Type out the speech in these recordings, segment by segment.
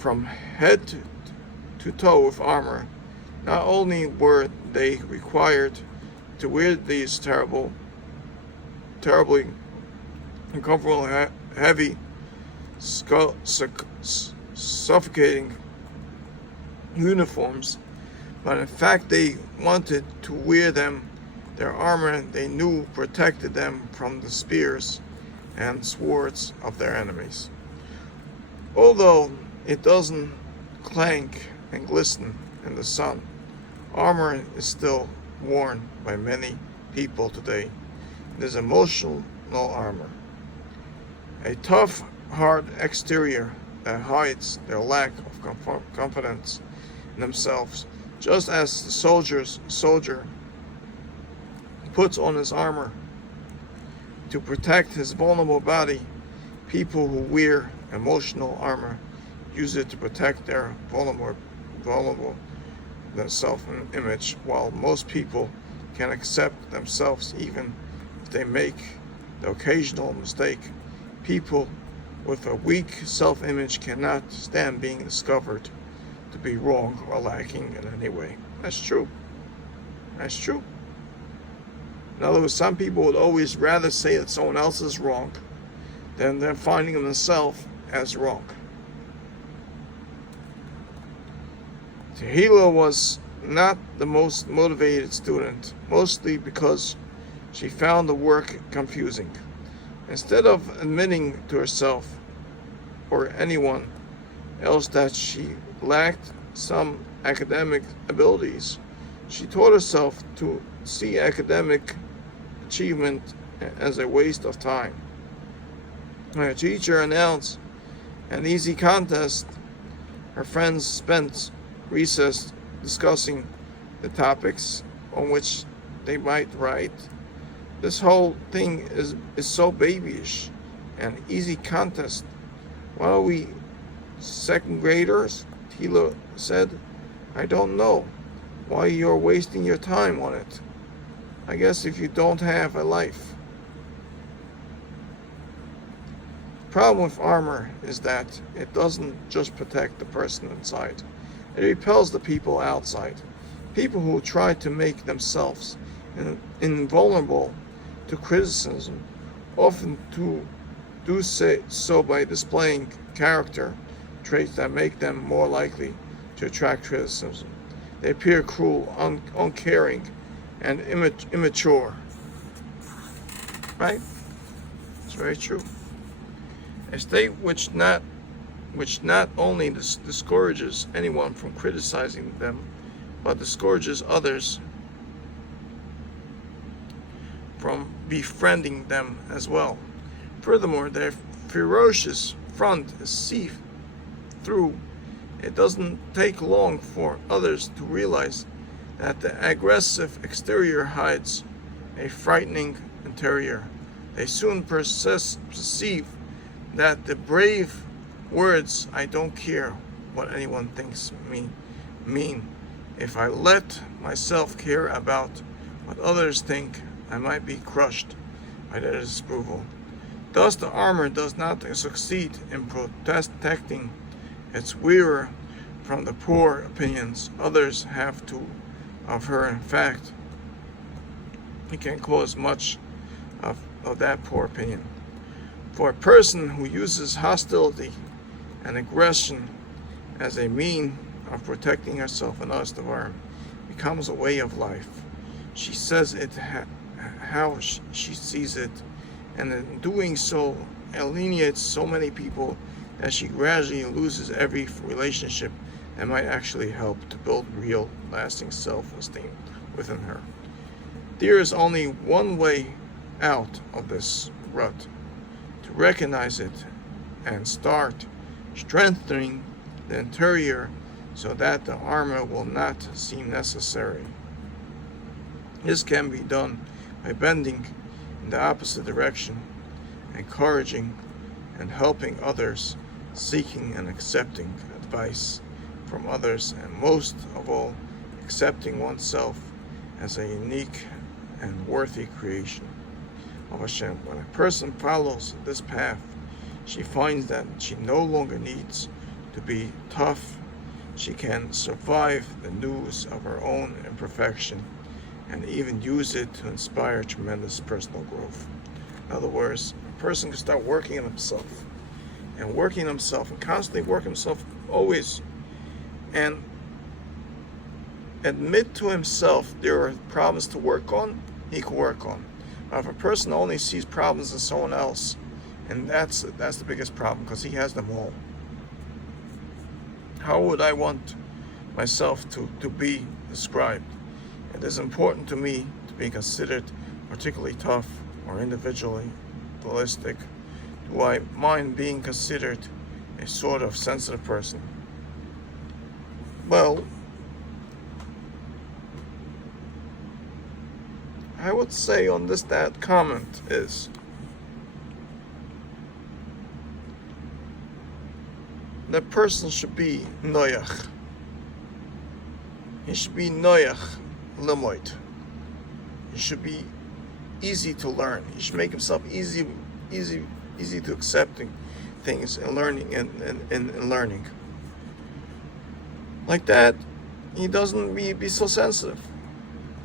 from head to toe with armor. Not only were they required to wear these terribly uncomfortable, heavy, suffocating uniforms, but in fact they wanted to wear them. Their armor they knew protected them from the spears and swords of their enemies. Although it doesn't clank and glisten in the sun, armor is still worn by many people today. It is emotional armor, a tough, hard exterior that hides their lack of confidence in themselves, just as the soldier puts on his armor to protect his vulnerable body. People who wear emotional armor use it to protect their vulnerable self-image, while most people can accept themselves even if they make the occasional mistake. People with a weak self-image cannot stand being discovered to be wrong or lacking in any way. That's true. That's true. In other words, some people would always rather say that someone else is wrong than they're finding themselves as wrong. Tehillah was not the most motivated student, mostly because she found the work confusing. Instead of admitting to herself or anyone else that she lacked some academic abilities, she taught herself to see academic achievement as a waste of time. When her teacher announced an easy contest, her friends spent recess discussing the topics on which they might write. This whole thing is so babyish. An easy contest. Why are we second graders? Tehillah said. I don't know why you're wasting your time on it. I guess if you don't have a life. The problem with armor is that it doesn't just protect the person inside. It repels the people outside. People who try to make themselves invulnerable to criticism often do so by displaying character traits that make them more likely to attract criticism. They appear cruel, uncaring, and immature. Right? It's very true. A state which not only discourages anyone from criticizing them, but discourages others from befriending them as well. Furthermore, their ferocious front is see-through. It doesn't take long for others to realize that the aggressive exterior hides a frightening interior. They soon perceive that the brave words, "I don't care what anyone thinks mean. If I let myself care about what others think, I might be crushed by their disapproval." Thus, the armor does not succeed in protecting its wearer from the poor opinions others have of her. In fact, it can cause much of that poor opinion. For a person who uses hostility and aggression as a mean of protecting herself and others, the harm becomes a way of life. She says it how she sees it, and in doing so alienates so many people that she gradually loses every relationship that might actually help to build real, lasting self-esteem within her. There is only one way out of this rut: to recognize it and start strengthening the interior so that the armor will not seem necessary. This can be done by bending in the opposite direction, encouraging and helping others, seeking and accepting advice from others, and most of all, accepting oneself as a unique and worthy creation of Hashem. When a person follows this path, she finds that she no longer needs to be tough. She can survive the news of her own imperfection and even use it to inspire tremendous personal growth. In other words, a person can start working on himself and constantly work himself always, and admit to himself there are problems to work on, he can work on. But if a person only sees problems in someone else, and that's the biggest problem, because he has them all. How would I want myself to be described? It is important to me to be considered particularly tough or individualistic. Do I mind being considered a sort of sensitive person? Well, I would say on that comment is, the person should be noyach. He should be noyach limoid. He should be easy to learn. He should make himself easy to accepting things and learning and learning. Like that, he doesn't be so sensitive.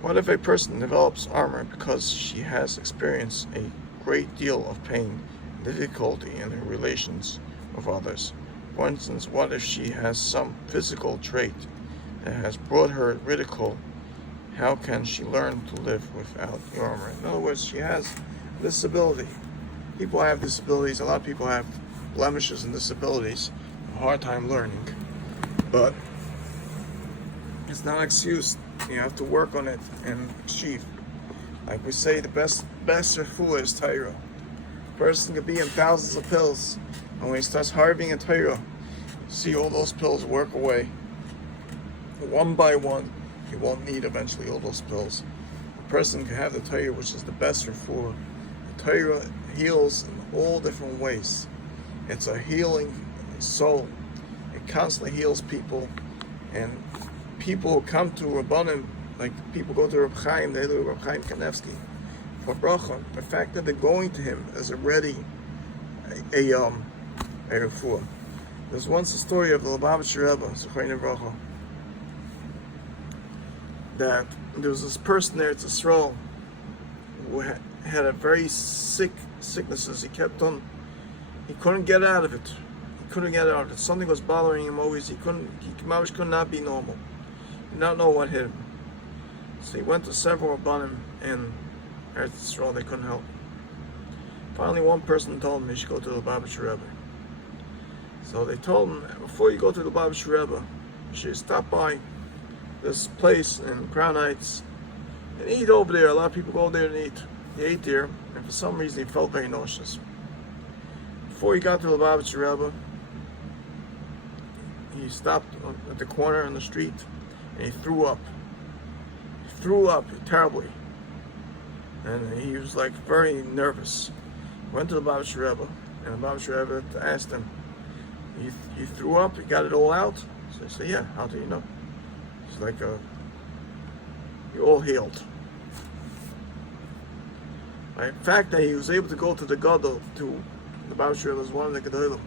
What if a person develops armor because she has experienced a great deal of pain and difficulty in her relations with others? For instance, what if she has some physical trait that has brought her ridicule? How can she learn to live without the armor? In other words, she has a disability. People have disabilities. A lot of people have blemishes and disabilities, a hard time learning. But it's not an excuse. You have to work on it and achieve. Like we say, the best refuah is Torah. A person can be in thousands of pills, and when he starts harving in Torah, you see all those pills work away. One by one, he won't need eventually all those pills. A person can have the Torah, which is the best refuah. The Torah heals in all different ways. It's a healing soul. It constantly heals people, and people who come to Rabbanim, like people go to Reb Chaim, they do Reb Chaim Kanevsky for bracha. The fact that they're going to him is already a refuah. There's once a story of the Lubavitcher Rebbe, Zechariah Bracha, that there was this person there, it's Yisrael, who had a very sicknesses. He couldn't get out of it. Something was bothering him always. He could not be normal. He did not know what hit him. So he went to several Rabbanim in Eretz Yisrael. They couldn't help. Finally, one person told him he should go to the Lubavitcher Rebbe. So they told him, before you go to the Lubavitcher Rebbe, you should stop by this place in Crown Heights and eat over there. A lot of people go there and eat. He ate there, and for some reason he felt very nauseous. Before he got to the Lubavitcher Rebbe, he stopped at the corner on the street and he threw up. He threw up terribly. And he was like very nervous. Went to the Lubavitcher Rebbe, and the Lubavitcher Rebbe asked him, you threw up? You got it all out? So he said, yeah, how do you know? He's like, you're all healed. The fact that he was able to go to the Gadol, to the Lubavitcher Rebbe, was one of the Gedolim.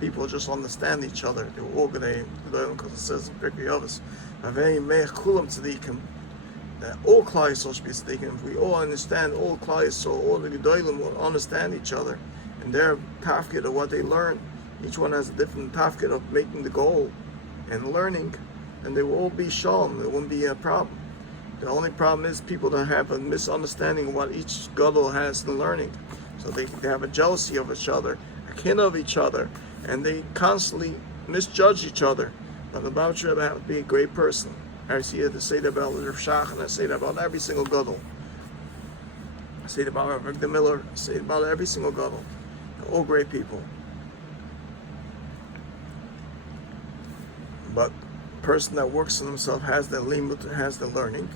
People just understand each other. They were all Gedolim, because it says in Pirkei Avos, that all Klal Yisrael should be tzaddikim. If we all understand, all Klal Yisrael, all the Gedolim will understand each other, and their tafkid of what they learn, each one has a different tafkid of making the goal and learning, and they will all be shalom. There won't be a problem. The only problem is people don't have a misunderstanding of what each gadol has in learning. So they have a jealousy of each other, a kin of each other, and they constantly misjudge each other. But the Lubavitcher Rebbe has to be a great person. I see it to say that about Rav Shach, and I say that about every single gadol. I say that about Rav Miller, I say it about every single gadol. They're all great people. But the person that works on himself has the limud, has the learning,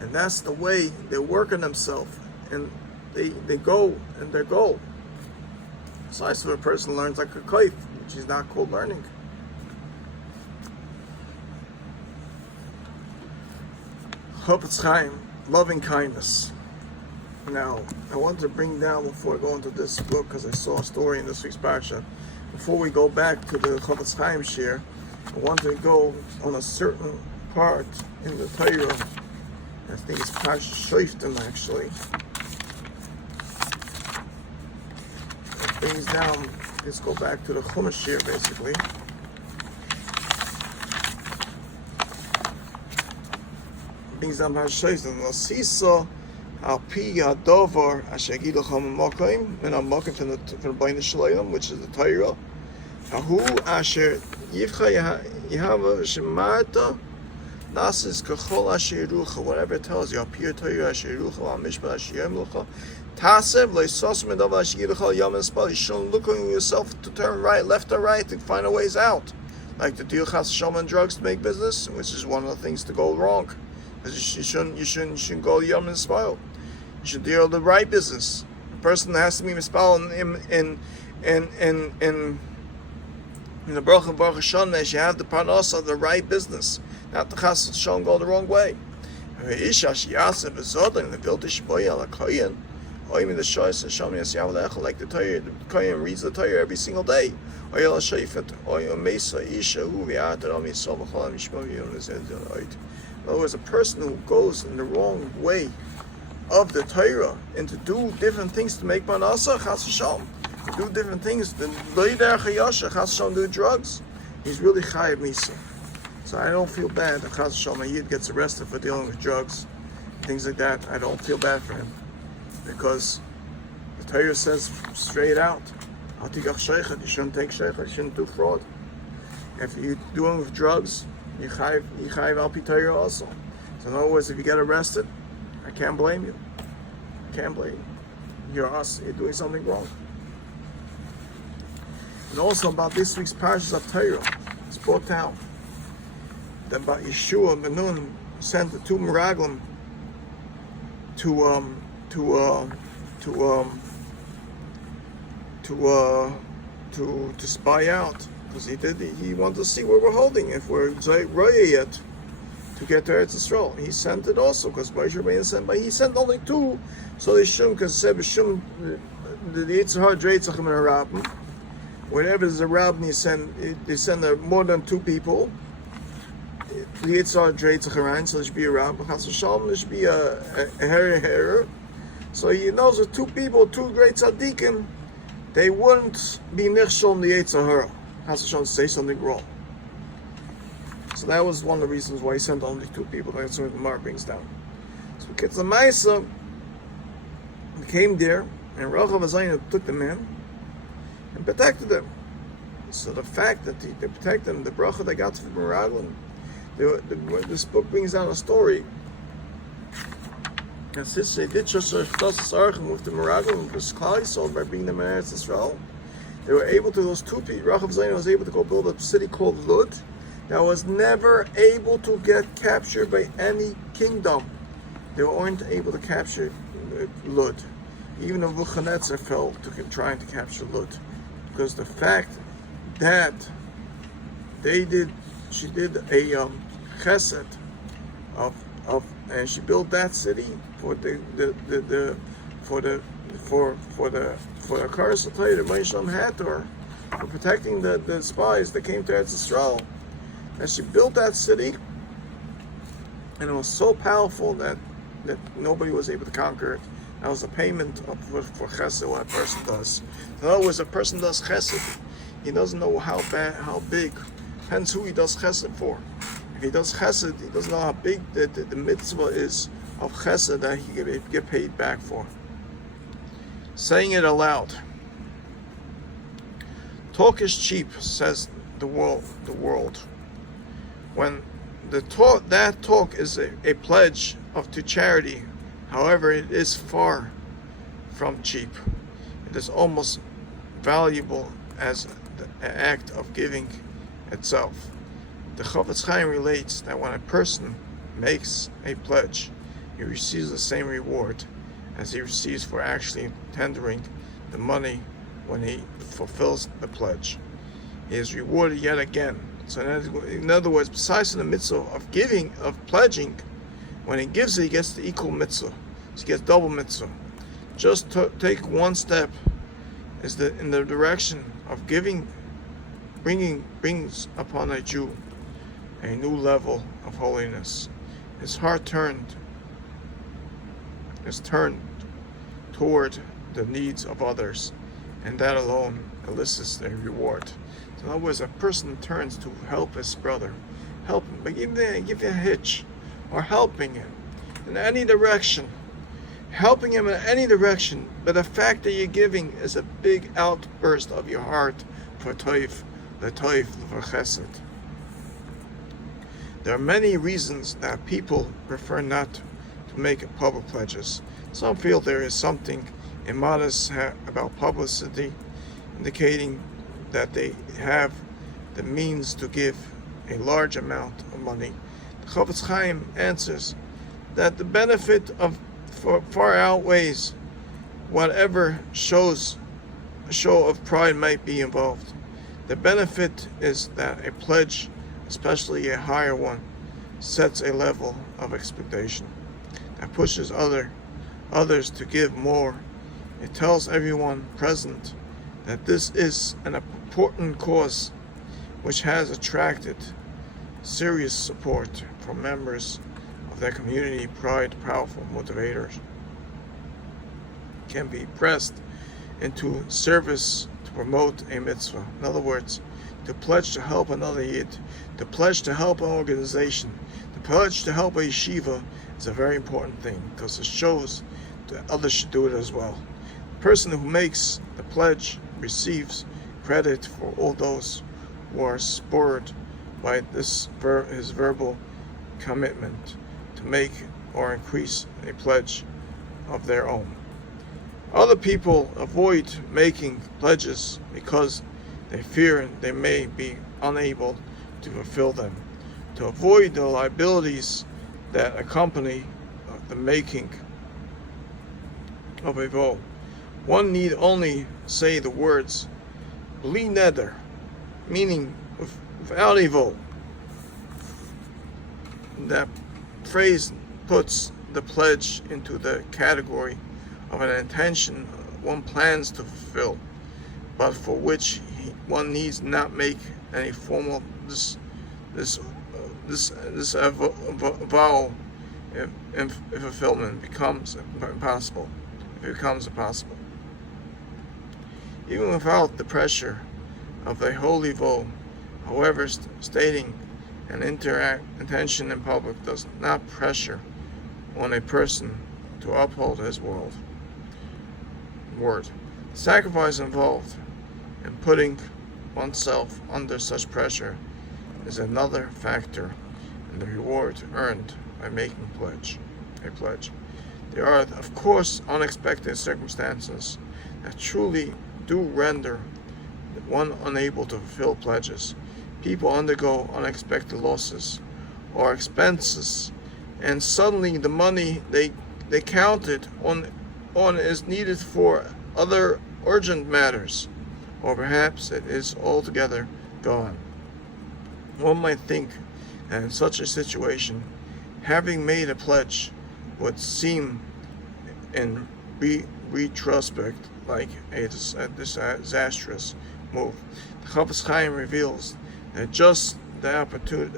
and that's the way they work on themselves, and they go in their goal. Besides, if a person learns like a kaif, which is not called learning. Chofetz Chaim, loving kindness. Now, I want to bring down, before I go into this book, because I saw a story in this week's parsha, before we go back to the Chofetz Chaim share, I want to go on a certain part in the Torah. I think it's Pash Shoftim actually. It brings down, let's go back to the Chumash share basically. It brings down Pash Shoftim. L'sisa al pi hadovar asher yagidu lecha mamakim min hamakim from the Bnei Shalom, which is the Torah. Hahu asher yivcha yehava shemarta nasis kachol asher yerucha. Whatever it tells you, al pi Torah asher yerucha al mishpat asher yom lecha tasev leisos medavar asher yagidu lecha yom espal. You shouldn't look on yourself to turn right, left or right, to find a ways out, like to deal chas v'shalom and drugs to make business, which is one of the things to go wrong. Because you shouldn't go yom and spile. You should deal the right business. The person that has to be mispal in the Baruch Hashem, as you have the panos of the right business, not the chas v'shalom go the wrong way. Like the Torah, the Kohen reads the Torah every single day. In other words, a person who goes in the wrong way of the Torah and to do different things to make manasa, chas v'shalom, to do different things, to do drugs, he's really chayav misa. So I don't feel bad that chas v'shalom a yid gets arrested for dealing with drugs, things like that. I don't feel bad for him, because the Torah says straight out, you shouldn't take sheikhah, you shouldn't do fraud. If you're doing with drugs, you chayav al pi Torah also. So in other words, if you get arrested, I can't blame you. I can't blame you. You're doing something wrong. And also about this week's parashas of Torah, it's brought down that about Yeshua ben Nun sent the two meraglim to spy out, because he wanted to see where we're holding, if we're roya yet, to get to Eretz Yisrael. He sent it also, because Moshe Rabbeinu sent, but he sent only two, so they shouldn't, because it said B'shum the Yitzhar Dreitzachim and Rabbim. Whenever there's a rabbin, they send more than two people. The Yitzhar Dreitzachim, so there should be a rabbin. Chas v'shalom, there should be a herer. So he knows that two people, two great tzaddikim, they wouldn't be nichshol in the Yitzhar. Chas v'shalom, say something wrong. So that was one of the reasons why he sent only two people. That's what the Gemara brings down. So Kitzur Ma'isa came there, and Rachav Azayim took them in and protected them. So the fact that they protected them, the bracha they got from Meraglim, this book brings down a story. And since they did just with the Meraglim, because Klal Yisrael, by bringing them in Eretz Yisrael, they were able to, those two people, Rachav Azayim was able to go build a city called Lud, that was never able to get captured by any kingdom. They weren't able to capture Lud. Even though Nebuchadnezzar fell to trying to capture Lud, because the fact that she did a chesed of and she built that city for the curse of Torah that Moshe had to her, for protecting the spies that came to Eretz Yisrael. And she built that city, and it was so powerful that nobody was able to conquer it. That was a payment for chesed, what a person does. In other words, a person does chesed, he doesn't know how big, depends who he does chesed for. If he does chesed, he doesn't know how big the mitzvah is of chesed that he get paid back for. Saying it aloud. Talk is cheap, says the world. When that talk is a pledge to charity, however, it is far from cheap. It is almost valuable as the act of giving itself. The Chofetz Chaim relates that when a person makes a pledge, he receives the same reward as he receives for actually tendering the money when he fulfills the pledge. He is rewarded yet again. So in other words, besides the mitzvah of giving, of pledging, when he gives it, he gets the equal mitzvah. So he gets double mitzvah. Just to take one step in the direction of giving brings upon a Jew a new level of holiness. His heart is turned toward the needs of others, and that alone elicits a reward. So in other words, a person turns to help his brother, help him, but give him a hitch, or helping him in any direction, but the fact that you're giving is a big outburst of your heart for toiv, for chesed. There are many reasons that people prefer not to make public pledges. Some feel there is something immodest about publicity, indicating that they have the means to give a large amount of money. The Chaim answers that the benefit far outweighs whatever show of pride might be involved. The benefit is that a pledge, especially a higher one, sets a level of expectation that pushes others to give more. It tells everyone present that this is an important cause which has attracted serious support from members of their community. Pride, powerful motivators, can be pressed into service to promote a mitzvah. In other words, to pledge to help another yid, to pledge to help an organization, to pledge to help a yeshiva is a very important thing, because it shows that others should do it as well. The person who makes the pledge receives credit for all those who are spurred by his verbal commitment to make or increase a pledge of their own. Other people avoid making pledges because they fear they may be unable to fulfill them. To avoid the liabilities that accompany the making of a vow, one need only say the words "bli neder," meaning without a vow. That phrase puts the pledge into the category of an intention one plans to fulfill, but for which one needs not make any formal vow if fulfillment becomes impossible. Even without the pressure of a holy vow, however, stating an intention in public does not pressure on a person to uphold his word. Sacrifice involved in putting oneself under such pressure is another factor in the reward earned by making a pledge. There are, of course, unexpected circumstances that truly do render one unable to fulfill pledges. People undergo unexpected losses or expenses, and suddenly the money they counted on is needed for other urgent matters, or perhaps it is altogether gone. One might think that in such a situation, having made a pledge would seem in retrospect like a disastrous move. The Chaim reveals that just the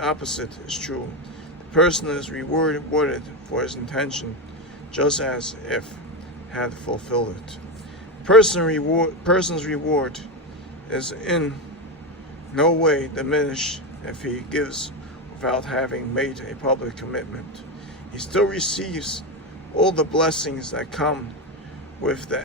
opposite is true. The person is rewarded for his intention, just as if had fulfilled it. Person's reward is in no way diminished if he gives without having made a public commitment. He still receives all the blessings that come with the